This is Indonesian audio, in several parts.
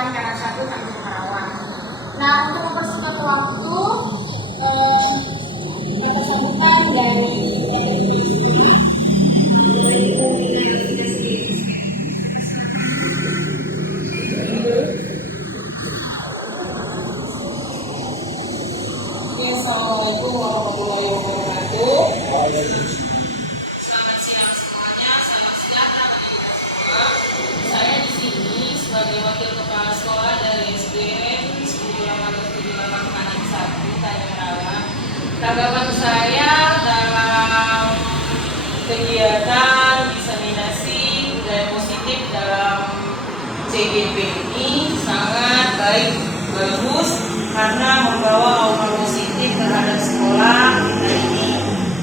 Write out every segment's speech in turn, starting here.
depan kanan 1 Tanjung Karawang. Nah, untuk mempersingkat waktu, kata sambutan dari Assalamualaikum warahmatullahi wabarakatuh. Selamat siang semuanya, salam sejahtera bagi kita semua. Saya di sini sebagai wakil kepala sekolah dari SDN 1078 Kanan 1 Tanjung Karawang. Tanggapan saya dalam kegiatan diseminasi budaya positif dalam CGP ini sangat baik, bagus, karena membawa aura positif terhadap sekolah kita ini.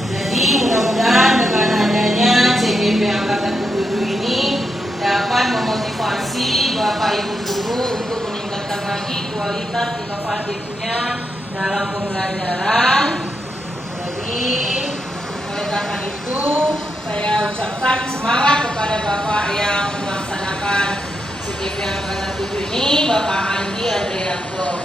Jadi mudah-mudahan dengan adanya CGP Angkatan 77 ini dapat memotivasi Bapak Ibu Guru untuk meningkatkan lagi kualitas inovatifnya dalam pembelajaran. Jadi oleh karena itu saya ucapkan semangat kepada Bapak yang melaksanakan CGP Angkatan 7 ini, Bapak Andi Adrianto.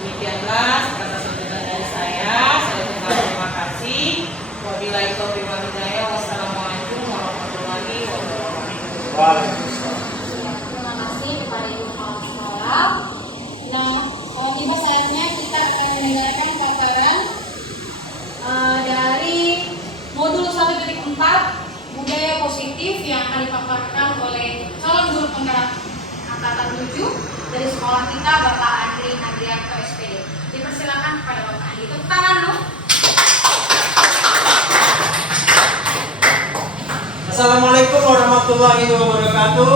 Demikianlah kata sambutan dari saya terima kasih. Wabillahi taufiq wal hidayah. Wassalamualaikum warahmatullahi wabarakatuh. Terima kasih kepada Ibu Kepala Sekolah. Nah, tiba saatnya kita akan mendengarkan paparan dari modul 1.4 budaya positif yang akan dipaparkan oleh calon guru penggerak Angkatan 7 dari sekolah kita, Bapak Andri Andrianto SPD. Dipersilakan kepada Bapak Andi. Tepuk tangan dulu. Assalamualaikum warahmatullahi wabarakatuh.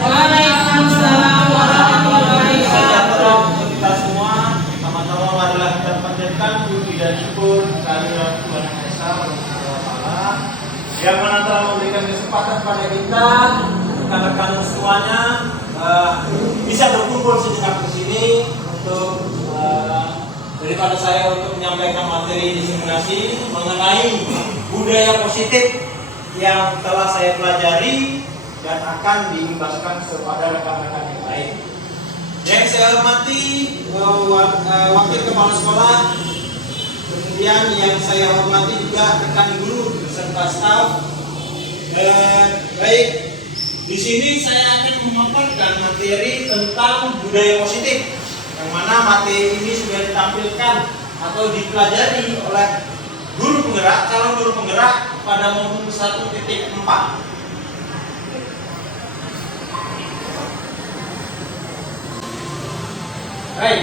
Waalaikumsalam warahmatullahi wabarakatuh. Untuk kita semua, sama-sama marilah kita panjatkan puji dan syukur kehadirat Tuhan Yang Esa yang mana telah memberikan kesempatan pada kita, rekan-rekan semuanya, bisa berkumpul sejenak di sini untuk daripada saya untuk menyampaikan materi diseminasi mengenai budaya positif yang telah saya pelajari dan akan diimbaskan kepada rekan-rekan yang lain. Yang saya hormati wakil kepala sekolah, kemudian yang saya hormati juga rekan guru beserta staf. Baik, di sini saya akan memaparkan materi tentang budaya positif, yang mana materi ini sudah ditampilkan atau dipelajari oleh guru penggerak, calon guru penggerak pada modul 1.4. Baik,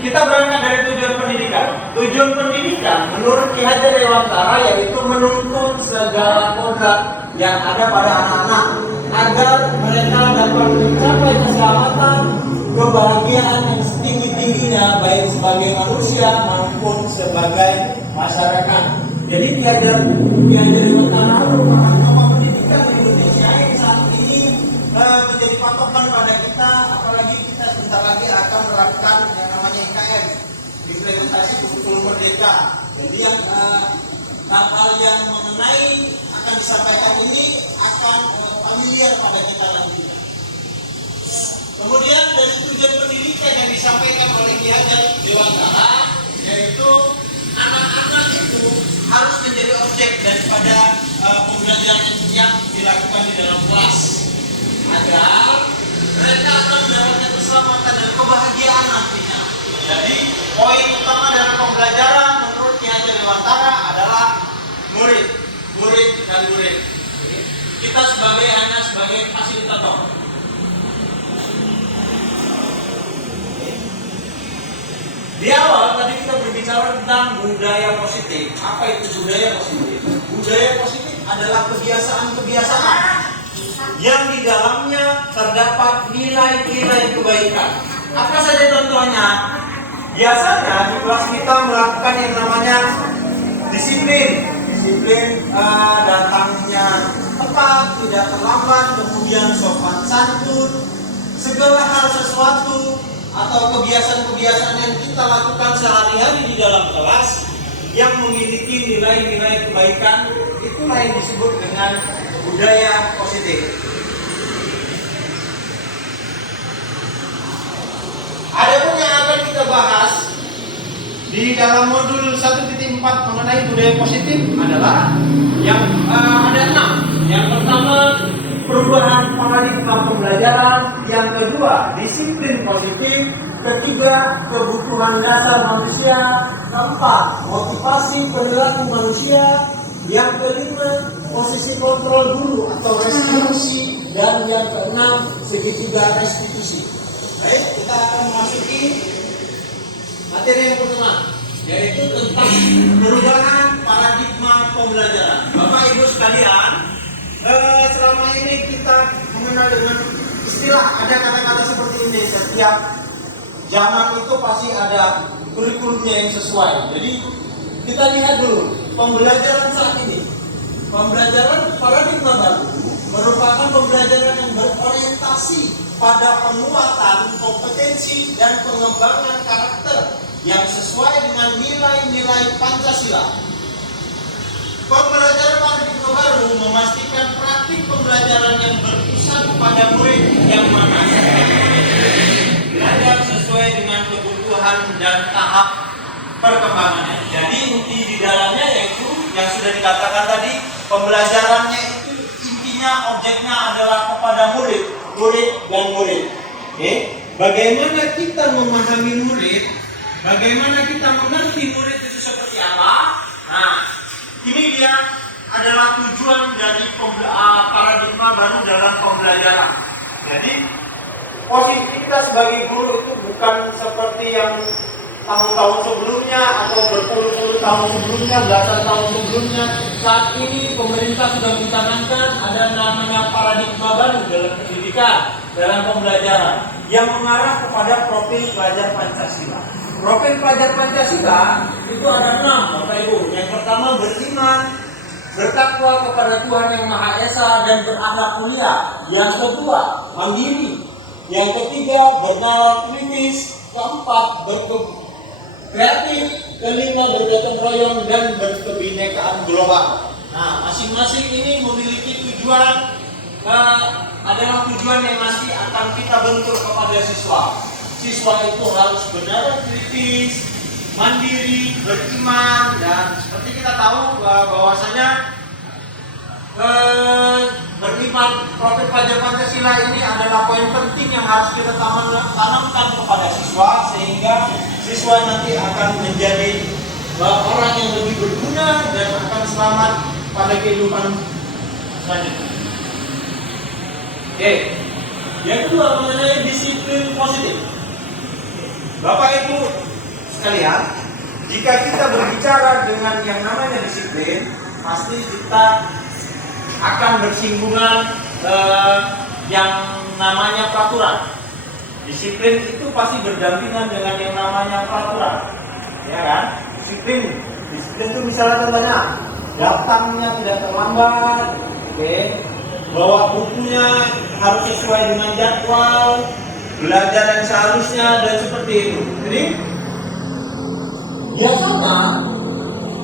kita berangkat dari tujuan pendidikan. Tujuan pendidikan menurut Ki Hajar Dewantara yaitu menuntun segala kodrat yang ada pada anak-anak agar mereka dapat mencapai keselamatan, kebahagiaan yang setinggi-tingginya baik sebagai manusia maupun sebagai masyarakat. Jadi Ki Hajar Dewantara merupakan tokoh pendidikan di Indonesia yang saat ini menjadi patokan pada kita, apalagi kita sebentar lagi akan menerapkan yang namanya IKM, implementasi kurikulum merdeka. Jadi yang hal-hal yang mengenai akan disampaikan ini akan familiar pada kita nantinya. Kemudian dari tujuan pendidikan yang disampaikan oleh Ki Hajar Dewantara yaitu anak-anak itu harus menjadi objek daripada pembelajaran yang dilakukan di dalam kelas agar mereka akan mendapatkan keselamatan dan kebahagiaan nantinya. Jadi poin utama dalam pembelajaran menurut Ki Hajar Dewantara adalah murid dan murid. Kita hanya sebagai fasilitator. Di awal tadi kita berbicara tentang budaya positif. Apa itu budaya positif? Budaya positif adalah kebiasaan-kebiasaan yang di dalamnya terdapat nilai-nilai kebaikan. Apa saja contohnya? Biasanya di kelas kita melakukan yang namanya disiplin, datangnya tepat, tidak terlambat, kemudian sopan santun, segala hal sesuatu atau kebiasaan-kebiasaan yang kita lakukan sehari-hari di dalam kelas yang memiliki nilai-nilai kebaikan, itulah yang disebut dengan budaya positif. di dalam modul 1.4 mengenai budaya positif adalah yang ada 6. Yang pertama, perubahan paradigma pembelajaran. Yang kedua, disiplin positif. Ketiga, kebutuhan dasar manusia. Keempat, motivasi perilaku manusia. Yang kelima, posisi kontrol guru atau restitusi. Dan yang keenam, segitiga restitusi. Baik, kita akan memasuki materi yang pertama, yaitu tentang perubahan paradigma pembelajaran. Bapak Ibu sekalian, selama ini kita mengenal dengan istilah, ada kata-kata seperti ini. Setiap zaman itu pasti ada kurikulumnya yang sesuai. Jadi kita lihat dulu pembelajaran saat ini. Pembelajaran paradigma baru merupakan pembelajaran yang berorientasi pada penguatan kompetensi dan pengembangan karakter yang sesuai dengan nilai-nilai Pancasila. Pembelajaran paradigma baru memastikan praktik pembelajaran yang berpusat pada murid yang mana belajar sesuai dengan kebutuhan dan tahap perkembangannya. Jadi inti di dalamnya yaitu yang sudah dikatakan tadi, pembelajarannya itu intinya objeknya adalah kepada murid dan murid. Bagaimana kita memahami murid? Bagaimana kita mengerti murid itu seperti apa? Nah, ini dia adalah tujuan dari paradigma baru dalam pembelajaran. Jadi posisi kita sebagai guru itu bukan seperti yang tahun-tahun sebelumnya atau berpuluh-puluh tahun sebelumnya, belasan tahun sebelumnya. Saat ini pemerintah sudah mencanangkan ada namanya paradigma baru dalam pendidikan, dalam pembelajaran yang mengarah kepada profil pelajar Pancasila. Profil pelajar Pancasila itu ada 6, Bapak Ibu. Yang pertama, beriman, bertakwa kepada Tuhan yang Maha Esa dan berakhlak mulia. Yang kedua, mandiri. Yang ketiga, bernalar kritis. Keempat, kreatif. Kelima, bergotong royong dan berkebinekaan global. Nah, masing-masing ini memiliki tujuan, adalah tujuan yang nanti akan kita bentuk kepada siswa. Siswa itu harus benar kritis, mandiri, beriman, dan seperti kita tahu bahwasanya beriman, profil pelajar Pancasila ini adalah poin penting yang harus kita tanamkan kepada siswa, sehingga siswa nanti akan menjadi orang yang lebih berguna dan akan selamat pada kehidupan selanjutnya. Oke, yang kedua mengenai disiplin positif. Bapak Ibu sekalian, jika kita berbicara dengan yang namanya disiplin, pasti kita akan bersinggungan yang namanya peraturan. Disiplin itu pasti berdampingan dengan yang namanya peraturan, ya kan? Disiplin itu misalnya contohnya datangnya tidak terlambat, bawa bukunya harus sesuai dengan jadwal, belajar yang seharusnya, dan seperti itu. Jadi biasanya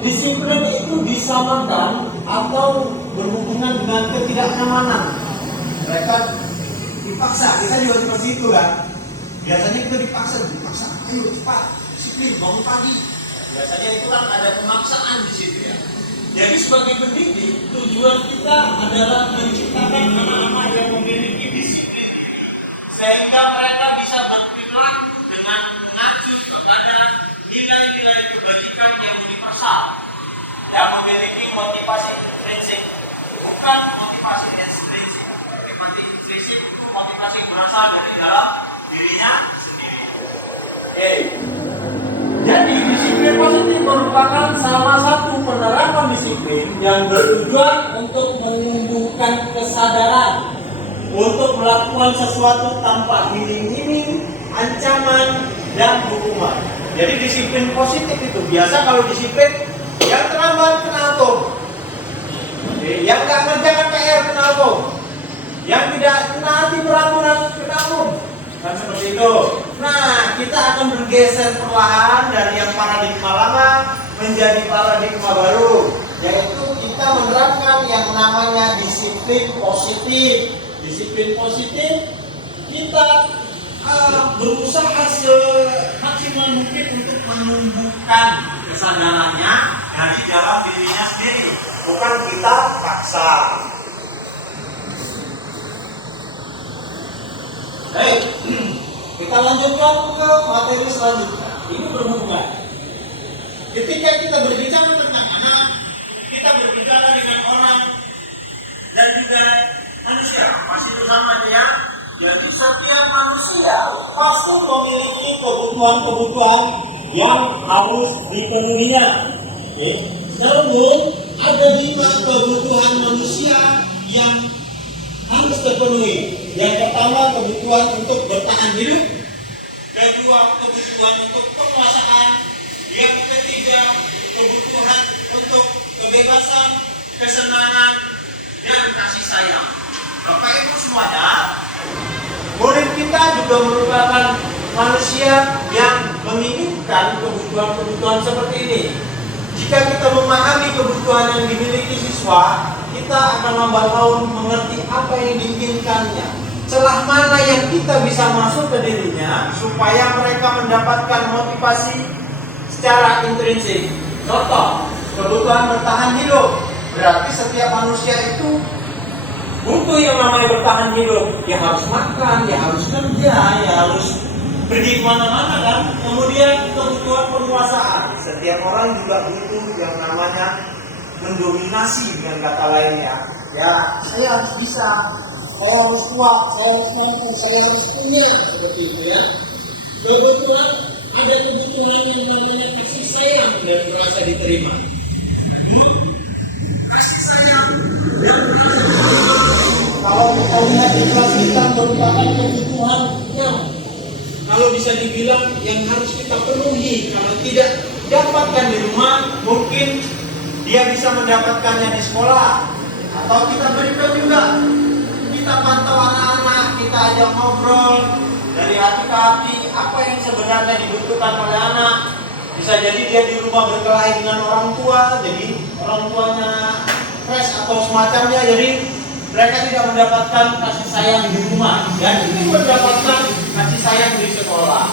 disiplin itu disamakan atau berhubungan dengan ketidaknyamanan. Mereka dipaksa, kita juga seperti itu kan. Biasanya kita dipaksa, ayo cepat, disiplin, bangun pagi. Biasanya itu kan ada pemaksaan di situ ya. Jadi sebagai pendidik, tujuan kita adalah menciptakan anak-anak yang memiliki disiplin, sehingga mereka bisa berperilaku dengan mengacu kepada nilai-nilai kebajikan yang universal, yang memiliki motivasi intrinsik, bukan motivasi ekstrinsik. Motivasi intrinsik itu motivasi yang berasal dari dalam dirinya sendiri. Jadi disiplin positif merupakan salah satu penerapan disiplin yang bertujuan untuk menumbuhkan kesadaran untuk melakukan sesuatu tanpa iming-iming, ancaman, dan hukuman. Jadi disiplin positif itu biasa kalau disiplin yang terlambat kena atom, yang nggak ngerjakan PR kena atom, yang tidak menaati peraturan kena atom, kan seperti itu. Nah, kita akan bergeser perlahan dari yang paradigma lama menjadi paradigma baru, yaitu kita menerapkan yang namanya disiplin positif. Disiplin positif, kita berusaha semaksimal mungkin untuk menumbuhkan kesadarannya dari dalam dirinya sendiri, bukan kita paksa. Baik, kita lanjutkan ke materi selanjutnya. Ini berhubungan. Ketika kita berbicara tentang anak, kita berbicara dengan orang dan juga manusia. Masih bersama dia. Jadi setiap manusia pasti memiliki kebutuhan-kebutuhan yang harus dipenuhinya. Namun ada 5 kebutuhan manusia yang harus terpenuhi. Yang pertama, kebutuhan untuk bertahan hidup. Kedua, kebutuhan untuk penguasaan. Yang ketiga, kebutuhan untuk kebebasan, kesenangan, dan kasih sayang. Bapak Ibu semuanya, murid kita juga merupakan manusia yang menginginkan kebutuhan-kebutuhan seperti ini. Jika kita memahami kebutuhan yang dimiliki siswa, kita akan lambat laun mengerti apa yang diinginkannya. Celah mana yang kita bisa masuk ke dirinya supaya mereka mendapatkan motivasi secara intrinsik. Contoh, kebutuhan bertahan hidup. Berarti setiap manusia itu butuh yang namanya bertahan hidup. Ya harus makan, ya harus kerja, ya harus pergi kemana-mana kan. Kemudian kebutuhan penguasaan. Setiap orang juga butuh yang namanya mendominasi, dengan kata lainnya. Ya, saya harus bisa, saya harus kuat, saya harus mampu, saya harus punya, seperti itu ya. Kebutuhan, ada kebutuhan yang namanya kasih sayang dan merasa diterima. Kasih sayang dan merasa diterima. Kalau kita lihat di kelas kita merupakan kebutuhan yang kalau bisa dibilang yang harus kita penuhi. Kalau tidak dapatkan di rumah, mungkin dia bisa mendapatkannya di sekolah. Atau kita berikan juga. Kita pantau anak-anak, kita ajak ngobrol dari hati ke hati apa yang sebenarnya dibutuhkan oleh anak. Bisa jadi dia di rumah berkelahi dengan orang tua, jadi orang tuanya fresh atau semacamnya, jadi mereka tidak mendapatkan kasih sayang di rumah dan ini mendapatkan kasih sayang di sekolah.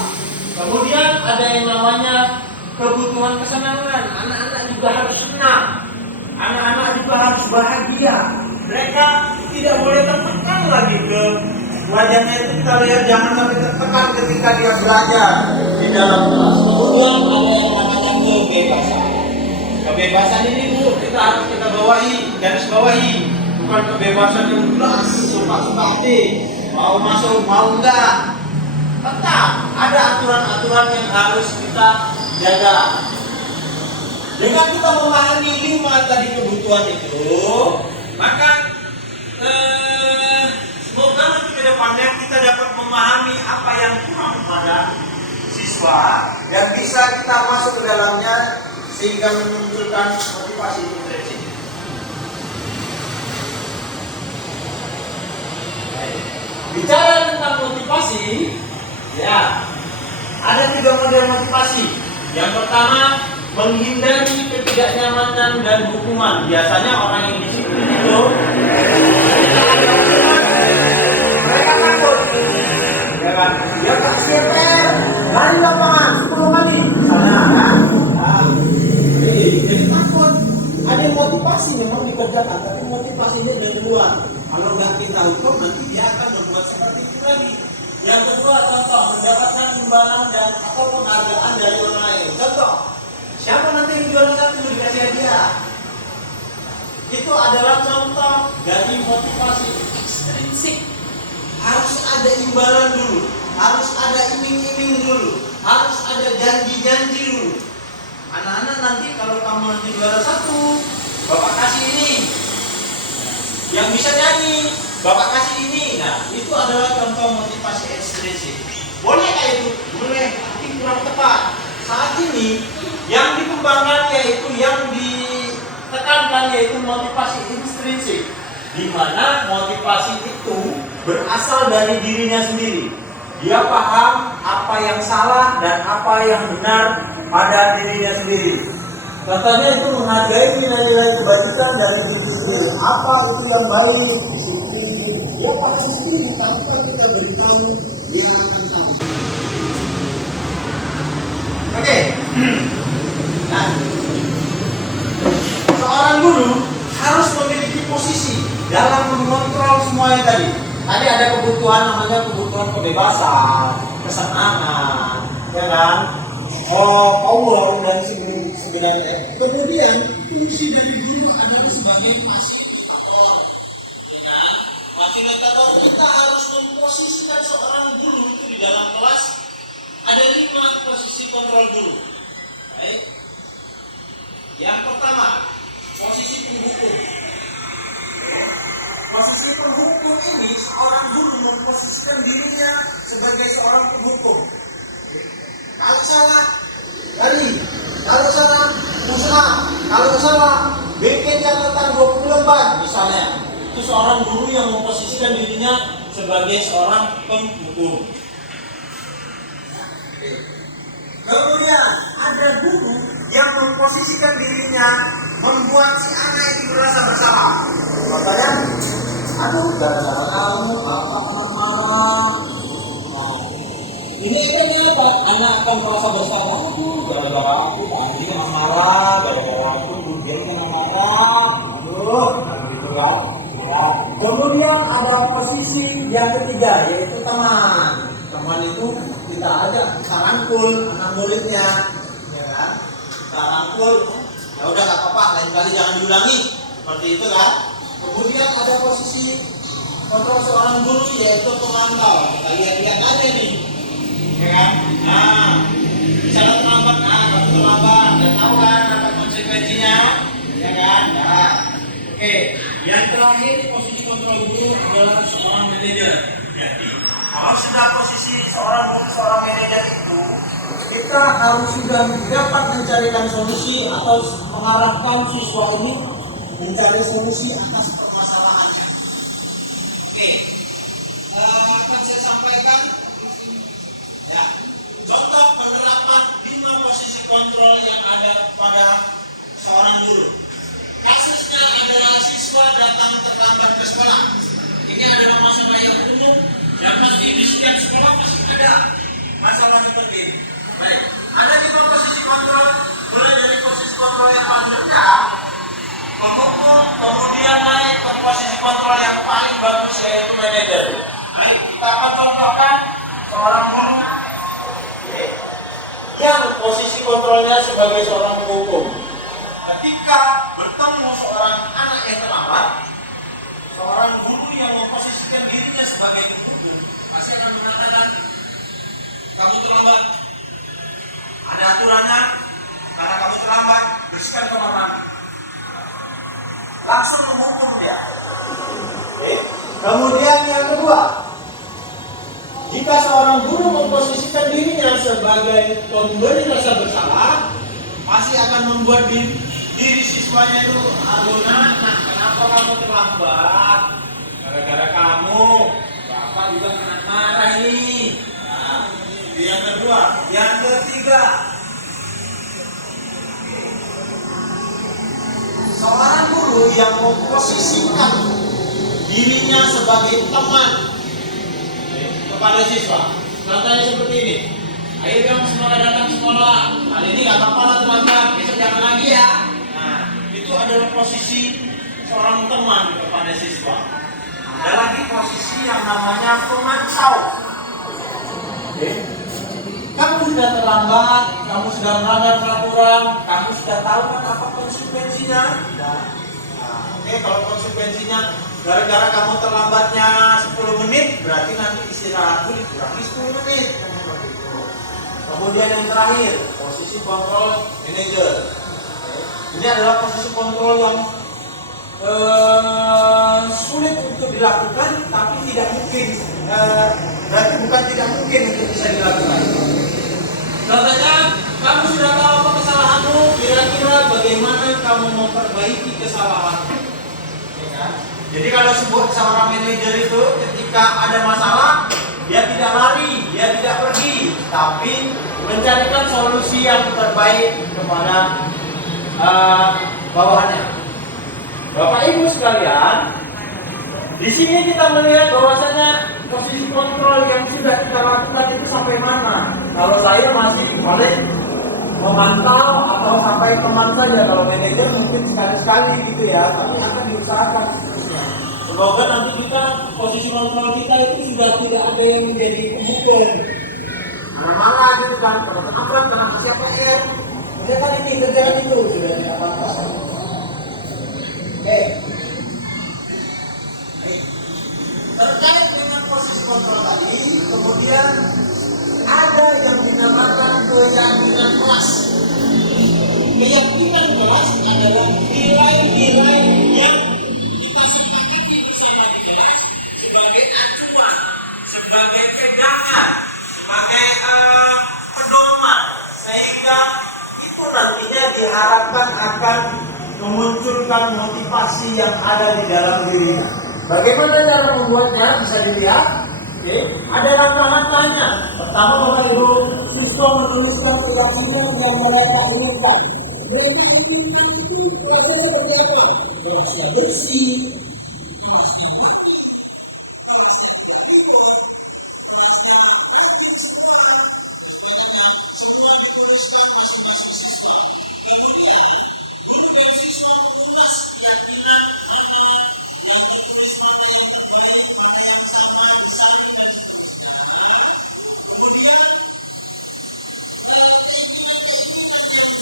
Kemudian ada yang namanya kebutuhan kesenangan. Anak-anak juga harus senang. Anak-anak juga harus bahagia. Mereka tidak boleh tertekan lagi ke wajahnya itu, kita lihat jangan sampai tertekan ketika dia belajar di dalam kelas. Kemudian ada yang namanya kebebasan. Kebebasan ini Bu, kita bawahi, garis bawahi. Bukan kebebasan yang jelas, suka-suka hati, mau masuk, mau enggak. Tetap ada aturan-aturan yang harus kita jaga. Dengan kita memahami 5 tadi kebutuhan itu, maka semoga nanti ke depannya kita dapat memahami apa yang kurang pada siswa dan bisa kita masuk ke dalamnya sehingga memunculkan motivasi intrinsik. Bicara tentang motivasi, ya ada 3 model motivasi. Yang pertama, menghindari ketidaknyamanan dan hukuman. Biasanya orang yang disiplin itu mereka takut, ya kan? Dia kasih PR, lari lapangan 10 kali, misalnya kan? Jadi takut. Ada motivasi memang dikerjakan, tapi motivasinya dari luar. Kalau nggak kita hukum, nanti dia akan berbuat seperti itu lagi. Yang kedua, contoh, mendapatkan imbalan dan atau penghargaan dari orang lain. Contoh, siapa nanti yang juara 1 dikasih hadiah? Itu adalah contoh dari motivasi ekstrinsik. Harus ada imbalan dulu, harus ada iming-iming dulu, harus ada janji-janji dulu. Anak-anak nanti kalau kamu nanti juara 1, Bapak kasih ini. Yang bisa nyanyi, Bapak kasih ini. Nah, itu adalah contoh motivasi ekstrinsik. Boleh kayak itu? Boleh, tapi kurang tepat. Saat ini yang dikembangkan yaitu yang ditekankan yaitu motivasi intrinsik, di mana motivasi itu berasal dari dirinya sendiri. Dia paham apa yang salah dan apa yang benar pada dirinya sendiri. Contohnya itu menghargai nilai-nilai kebajikan dari diri sendiri. Apa itu yang baik, disiplin. Dia paham sendiri tanpa kita beritahu, dia akan tahu. Oke. kebutuhan namanya kebutuhan kebebasan, kesenangan, ya kan? Power dan sebenarnya. Kemudian fungsi dari guru adalah sebagai fasilitator. Ya kan? Fasilitator kita harus memposisikan seorang guru itu di dalam kelas. Ada 5 posisi kontrol guru. Baik. Yang pertama, posisi penghukum. Posisi penghukum ini seorang guru memposisikan dirinya sebagai seorang penghukum. Kalau salah, gali. Kalau salah, usaha. Kalau salah, bikin catatan 20 lembar misalnya. Itu seorang guru yang memposisikan dirinya sebagai seorang penghukum. Kemudian ada guru yang memposisikan dirinya membuat si anak itu merasa bersalah. Makanya, aduh, gara-gara kamu, bapak marah. Nah, ini kan apa? Anak akan merasa bersalah. Aduh, gara-gara aku, tadi kena marah, gara-gara aku, dia kena marah. Aduh, gitu kan? Ya. Kemudian ada posisi yang ketiga, yaitu teman. Teman itu kita ajak, kita rangkul anak muridnya, ya kan? Kita rangkul, ya udah gak apa-apa, lain kali jangan diulangi, seperti itu kan? Kemudian ada posisi kontrol seorang guru, yaitu pemantau. Kita lihat-lihat aja nih, ya kan? Nah, misalnya terlambat, kamu terlambat, dan tahu kan apa konsekuensinya, ya kan? Nah, oke. Yang terakhir posisi kontrol guru adalah seorang manajer. Jadi kalau sudah posisi seorang guru, seorang manajer itu, kita harus sudah dapat mencarikan solusi atau mengarahkan siswa ini mencari solusi atas permasalahannya. Oke, akan saya sampaikan ya contoh penerapan 5 posisi kontrol yang ada pada seorang guru. Kasusnya adalah siswa datang terlambat ke sekolah. Ini adalah masalah yang umum dan pasti di setiap sekolah pasti ada masalah seperti ini. Baik, ada 5 posisi kontrol, mulai dari posisi kontrol yang paling rendah, penghukum, kemudian naik ke posisi kontrol yang paling bagus, yaitu manajer. Baik, kita akan contohkan seorang guru yang posisi kontrolnya sebagai seorang penghukum. Ketika bertemu seorang anak yang terlambat, seorang guru yang memposisikan dirinya sebagai penghukum pasti akan mengatakan, kamu terlambat, ada aturannya, karena kamu terlambat, bersihkan kamar mandi. Langsung menghukum dia. Kemudian yang kedua, jika seorang guru memposisikan dirinya sebagai pemberi rasa bersalah, pasti akan membuat diri siswanya itu, aduh nak, kenapa kamu terlambat? Gara-gara kamu, bapak juga kena marah ini. Nah, yang kedua, yang ketiga, seorang guru yang memposisikan dirinya sebagai teman kepada siswa. Contohnya seperti ini. Ayo dong semoga datang sekolah. Kali ini gak apa-apa lah terlambat, besok jangan lagi ya. Nah, itu adalah posisi seorang teman kepada siswa. Ada lagi posisi yang namanya pemantau. Kamu sudah terlambat, kamu sudah melanggar peraturan, kamu sudah tahu kan apa konsekuensinya? Nah, kalau konsekuensinya gara-gara kamu terlambatnya 10 menit, berarti nanti istirahatmu dikurangi 10 menit. Kemudian yang terakhir, posisi kontrol manajer. Ini adalah posisi kontrol yang sulit untuk dilakukan, tapi tidak mungkin. Berarti bukan tidak mungkin untuk bisa dilakukan. Contohnya, kamu sudah tahu apa kesalahanmu, kira-kira bagaimana kamu memperbaiki kesalahanmu. Ya kan? Jadi kalau seorang manajer itu ketika ada masalah, dia tidak lari, dia tidak pergi, tapi mencarikan solusi yang terbaik kepada bawahannya. Bapak Ibu sekalian, di sini kita melihat bahwasanya posisi kontrol yang sudah kita lakukan itu sampai mana. Kalau saya masih boleh memantau atau sampai teman saja. Kalau manajer mungkin sekali-sekali gitu ya, tapi akan diusahakan seterusnya. Semoga nanti kita posisi kontrol kita itu sudah tidak ada yang menjadi pemukul. Mana-mana gitu kan, kena tabrak, kena siapa ya? Udah kan ini kerjaan itu sudah tidak pantas. Oke. Terkait dengan posisi kontrol tadi, kemudian ada yang dinamakan keyakinan kelas. Keyakinan kelas adalah nilai-nilai yang kita sepakati bersama kita sebagai acuan, sebagai pegangan, sebagai pedoman, sehingga itu nantinya diharapkan akan memunculkan motivasi yang ada di dalam dirinya. Bagaimana cara membuatnya? Bisa dilihat. Oke, ada langkah-langkahnya. Pertama, Bapak Ibu siswa menuliskan keyakinan yang mereka inginkan. Mereka inginkan itu kelasnya seperti apa? Kelasnya bersih, kelasnya wangi, kelasnya semua dituliskan masing-masing siswa. Kemudian, guru dan siswa mengemas keyakinan yang ditulis pada yang terbaik, mana yang sama, bersama, dan seterusnya. Kemudian,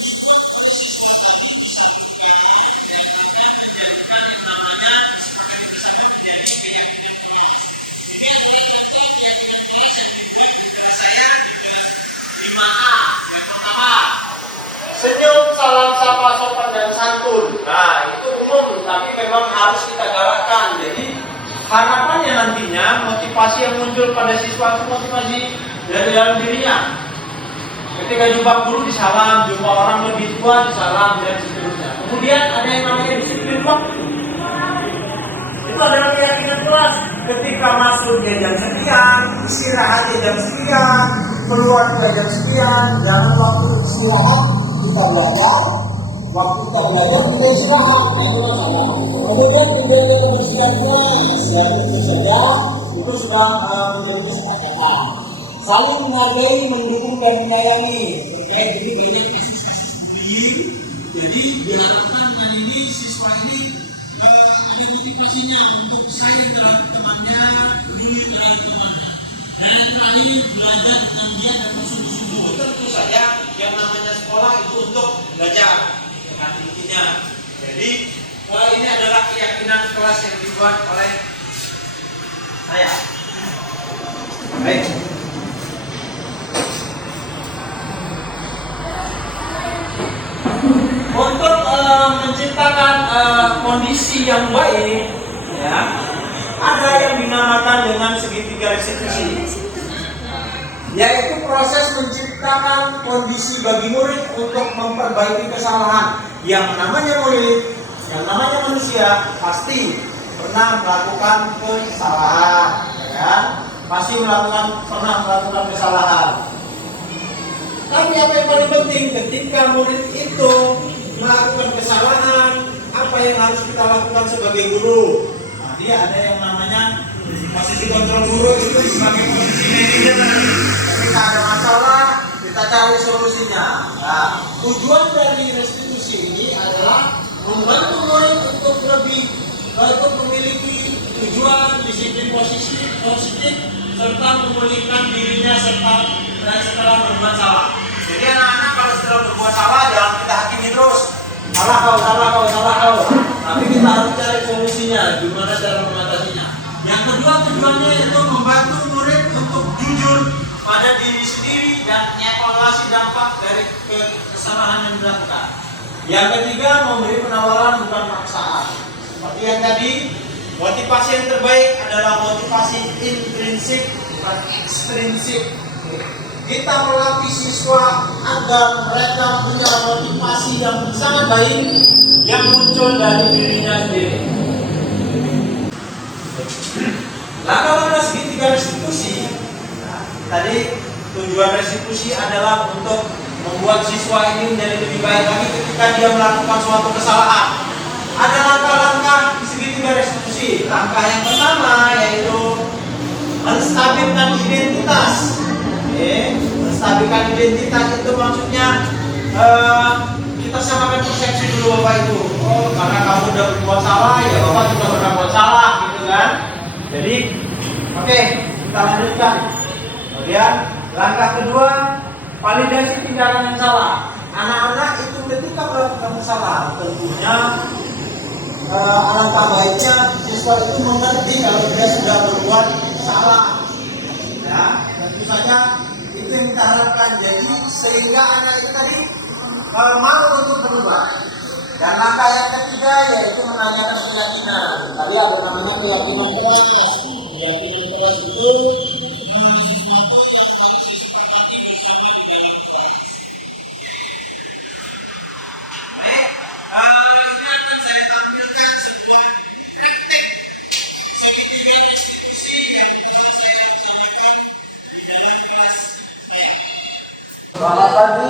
dibuat oleh siswa tadi disampaikan menjadikan yang namanya disepakati bersama menjadi keyakinan kelas. Ini adalah contoh keyakinan kelas yang dibuat oleh saya juga 5A. Yang pertama, senyum, salam, sapa, sopan, dan santun. Nah, itu umum, tapi memang harus kita galakkan. Jadi, harapannya nantinya motivasi yang muncul pada siswa itu motivasi dari dalam dirinya. Ketika jumpa guru disalam, jumpa orang lebih tua disalam, dan seterusnya. Kemudian ada yang namanya disiplin waktu. Itu adalah keyakinan kelas. Ketika masuk dia jam sekian, istirahatnya jam sekian, keluar dia jam sekian, jangan waktu istirahat kita belajar, waktu kita belajar kita istirahat. Kemudian menjaga kebersihan kelas, dan tentu saja itu sudah menjadi kesepakatan. Saling menghargai, mendukung, dan menyayangi. Terkait ini banyak kasus-kasus bullying. Jadi diharapkan dengan ini siswa ini ada motivasinya untuk sayang terhadap temannya, peduli terhadap temannya. Dan yang terakhir, belajar dengan giat dan bersungguh-sungguh. Tentu saja yang namanya sekolah itu untuk belajar dengan intinya. Jadi ini adalah keyakinan kelas yang dibuat oleh saya. Baik. Untuk menciptakan kondisi yang baik, ya, ada yang dinamakan dengan segitiga restitusi, yaitu proses menciptakan kondisi bagi murid untuk memperbaiki kesalahan. Yang namanya murid, yang namanya manusia pasti pernah melakukan kesalahan, ya, pasti pernah melakukan kesalahan. Tapi apa yang paling penting ketika murid itu melakukan kesalahan, apa yang harus kita lakukan sebagai guru? Nah, dia ada yang namanya posisi kontrol guru itu sebagai posisi manajer. Ketika ada masalah, kita cari solusinya. Nah, tujuan dari restitusi ini adalah membantu murid untuk memiliki tujuan, disiplin positif, serta memulihkan dirinya setelah berbuat salah. Jadi anak-anak kalau setelah berbuat salah jangan kita hakimi terus. Salah kau. Tapi kita harus cari solusinya, gimana cara mengatasinya. Yang kedua tujuannya itu membantu murid untuk jujur pada diri sendiri dan evaluasi dampak dari kesalahan yang dilakukan. Yang ketiga memberi penawaran bukan paksaan. Seperti yang tadi, motivasi yang terbaik adalah motivasi intrinsik bukan ekstrinsik. Kita melatih siswa agar mereka punya motivasi yang sangat baik yang muncul dari dirinya sendiri. Langkah-langkah segitiga restitusi. Tadi tujuan restitusi adalah untuk membuat siswa ini menjadi lebih baik lagi ketika dia melakukan suatu kesalahan. Ada langkah-langkah segitiga restitusi. Langkah yang pertama yaitu menstabilkan identitas. Menstabilkan identitas itu maksudnya kita samakan persepsi dulu Bapak itu. Oh, karena kamu udah berbuat salah, ya Bapak juga pernah buat salah, gitu kan? Jadi, oke, kita lanjutkan. Kemudian langkah kedua, validasi tindakan yang salah. Anak-anak itu ketika melakukan kesalahan, tentunya alangkah baiknya siswa itu mengerti kalau dia sudah berbuat salah. Ya, tentu saja itu yang kita harapkan. Jadi sehingga anak itu tadi mau untuk berubah. Dan langkah yang ketiga yaitu menanyakan keyakinan. Tadi ada namanya keyakinan keras. Keyakinan keras itu sesuatu yang harus disepakati bersama di dalam kelas. Baik, ini akan saya tampilkan sebuah praktek segitiga restitusi yang telah saya laksanakan di dalam kelas PEK. Selamat pagi.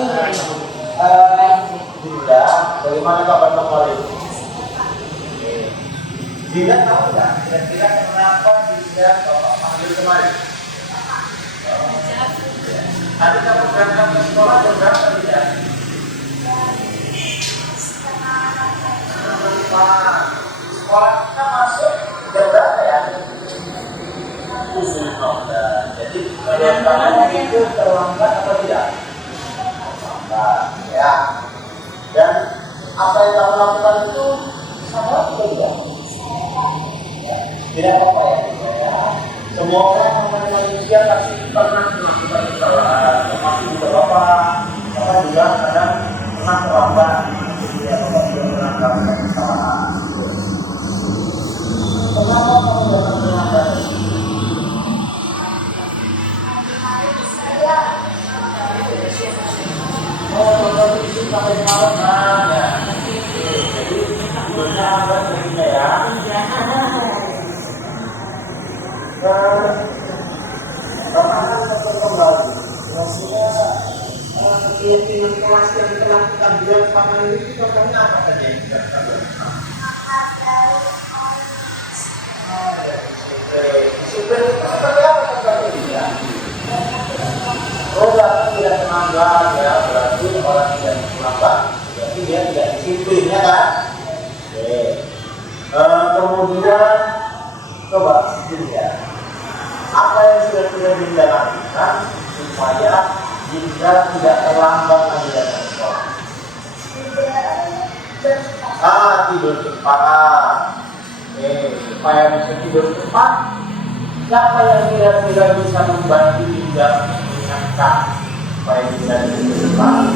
Dinda, bagaimana kabar kemarin? Dinda tahu nggak kira-kira kenapa Dinda bapak panggil kemarin? Tadi kamu berangkat ke sekolah jam berapa Dinda? Sekolah kita masuk jam berapa ya? Jadi kalau itu terlambat atau tidak? Terlambat, ya. Dan apa yang kamu lakukan itu sama atau tidak? Tidak apa-apa ya. Semua orang namanya manusia pasti pernah melakukan kesalahan. Termasuk juga bapak juga kadang pernah terlambat. Ya, bapak juga pernah melakukan kesalahan. Kenapa kamu datang terlambat? Itu sampai malam ya. Jadi tidurnya agak sering ya. Bapak akan kembali. Maksudnya keyakinan kelas yang telah kita buat selama ini contohnya apa saja yang bisa kita buat? Disiplin itu seperti apa contohnya? Oh, berarti tidak melanggar ya, berarti orang tidak melanggar, berarti dia tidak disiplin ya kan? Oke. Kemudian coba disiplin ya. Apa yang sudah Dinda lakukan supaya Dinda tidak terlambat lagi datang sekolah? Tidur cepat. Supaya bisa tidur cepat, siapa yang kira-kira bisa membantu Dinda mengingatkan supaya Dinda tidur cepat?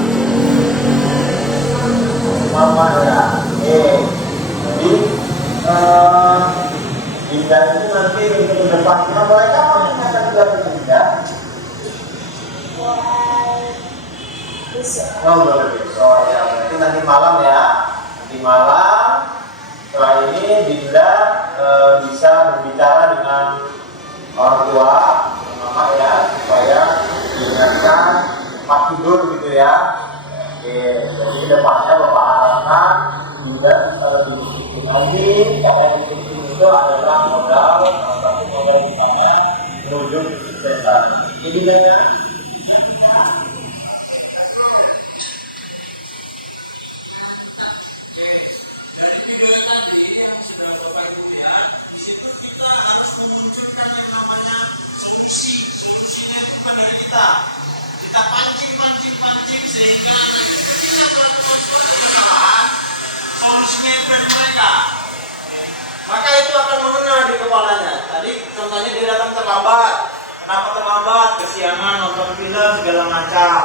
Mama ya. Jadi Dinda itu nanti untuk depannya mereka mengingatkan Dinda. Oh, boleh besok ya. Berarti nanti malam ya. Nanti malam setelah ini Dinda bisa berbicara dengan orang tua, mama ya, supaya diingatkan tempat tidur gitu ya. Oke, jadi depannya bapak harapkan Dinda bisa lebih disiplin lagi. Karena disiplin itu adalah modal, salah satu modal kita menuju kesuksesan. Ini ya. Dari video tadi yang sudah Bapak Ibu lihat, di situ kita harus memunculkan yang namanya solusi. Solusinya itu bukan dari kita. Kita pancing sehingga ketika melakukan suatu kesalahan, solusinya itu dari mereka. Maka itu akan mengena di kepalanya. Tadi contohnya dia datang terlambat. Kenapa terlambat? Kesiangan, nonton film, segala macam.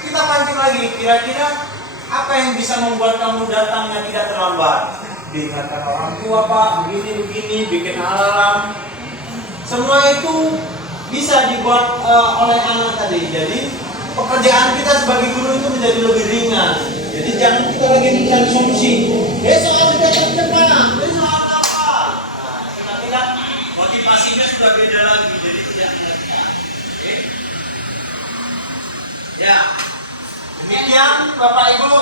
Kita pancing lagi, kira-kira apa yang bisa membuat kamu datangnya tidak terlambat? Diingatkan orang tua Pak, begini, bikin alarm. Semua itu bisa dibuat oleh anak tadi. Jadi pekerjaan kita sebagai guru itu menjadi lebih ringan. Jadi jangan kita lagi mencari solusi. Besok ada datang Pak, besok ada apa? Nah, tidak motivasinya sudah beda lagi. Jadi tidak ingatkan. Oke? Ya. Demikian Bapak Ibu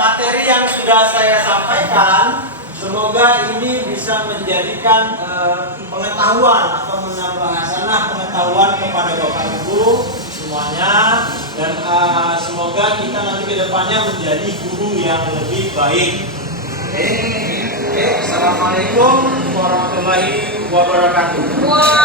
materi yang sudah saya sampaikan. Semoga ini bisa menjadikan pengetahuan atau menambah hasanah pengetahuan kepada Bapak Ibu semuanya. Dan semoga kita nanti ke depannya menjadi guru yang lebih baik. Oke. Assalamualaikum warahmatullahi wabarakatuh. Wah.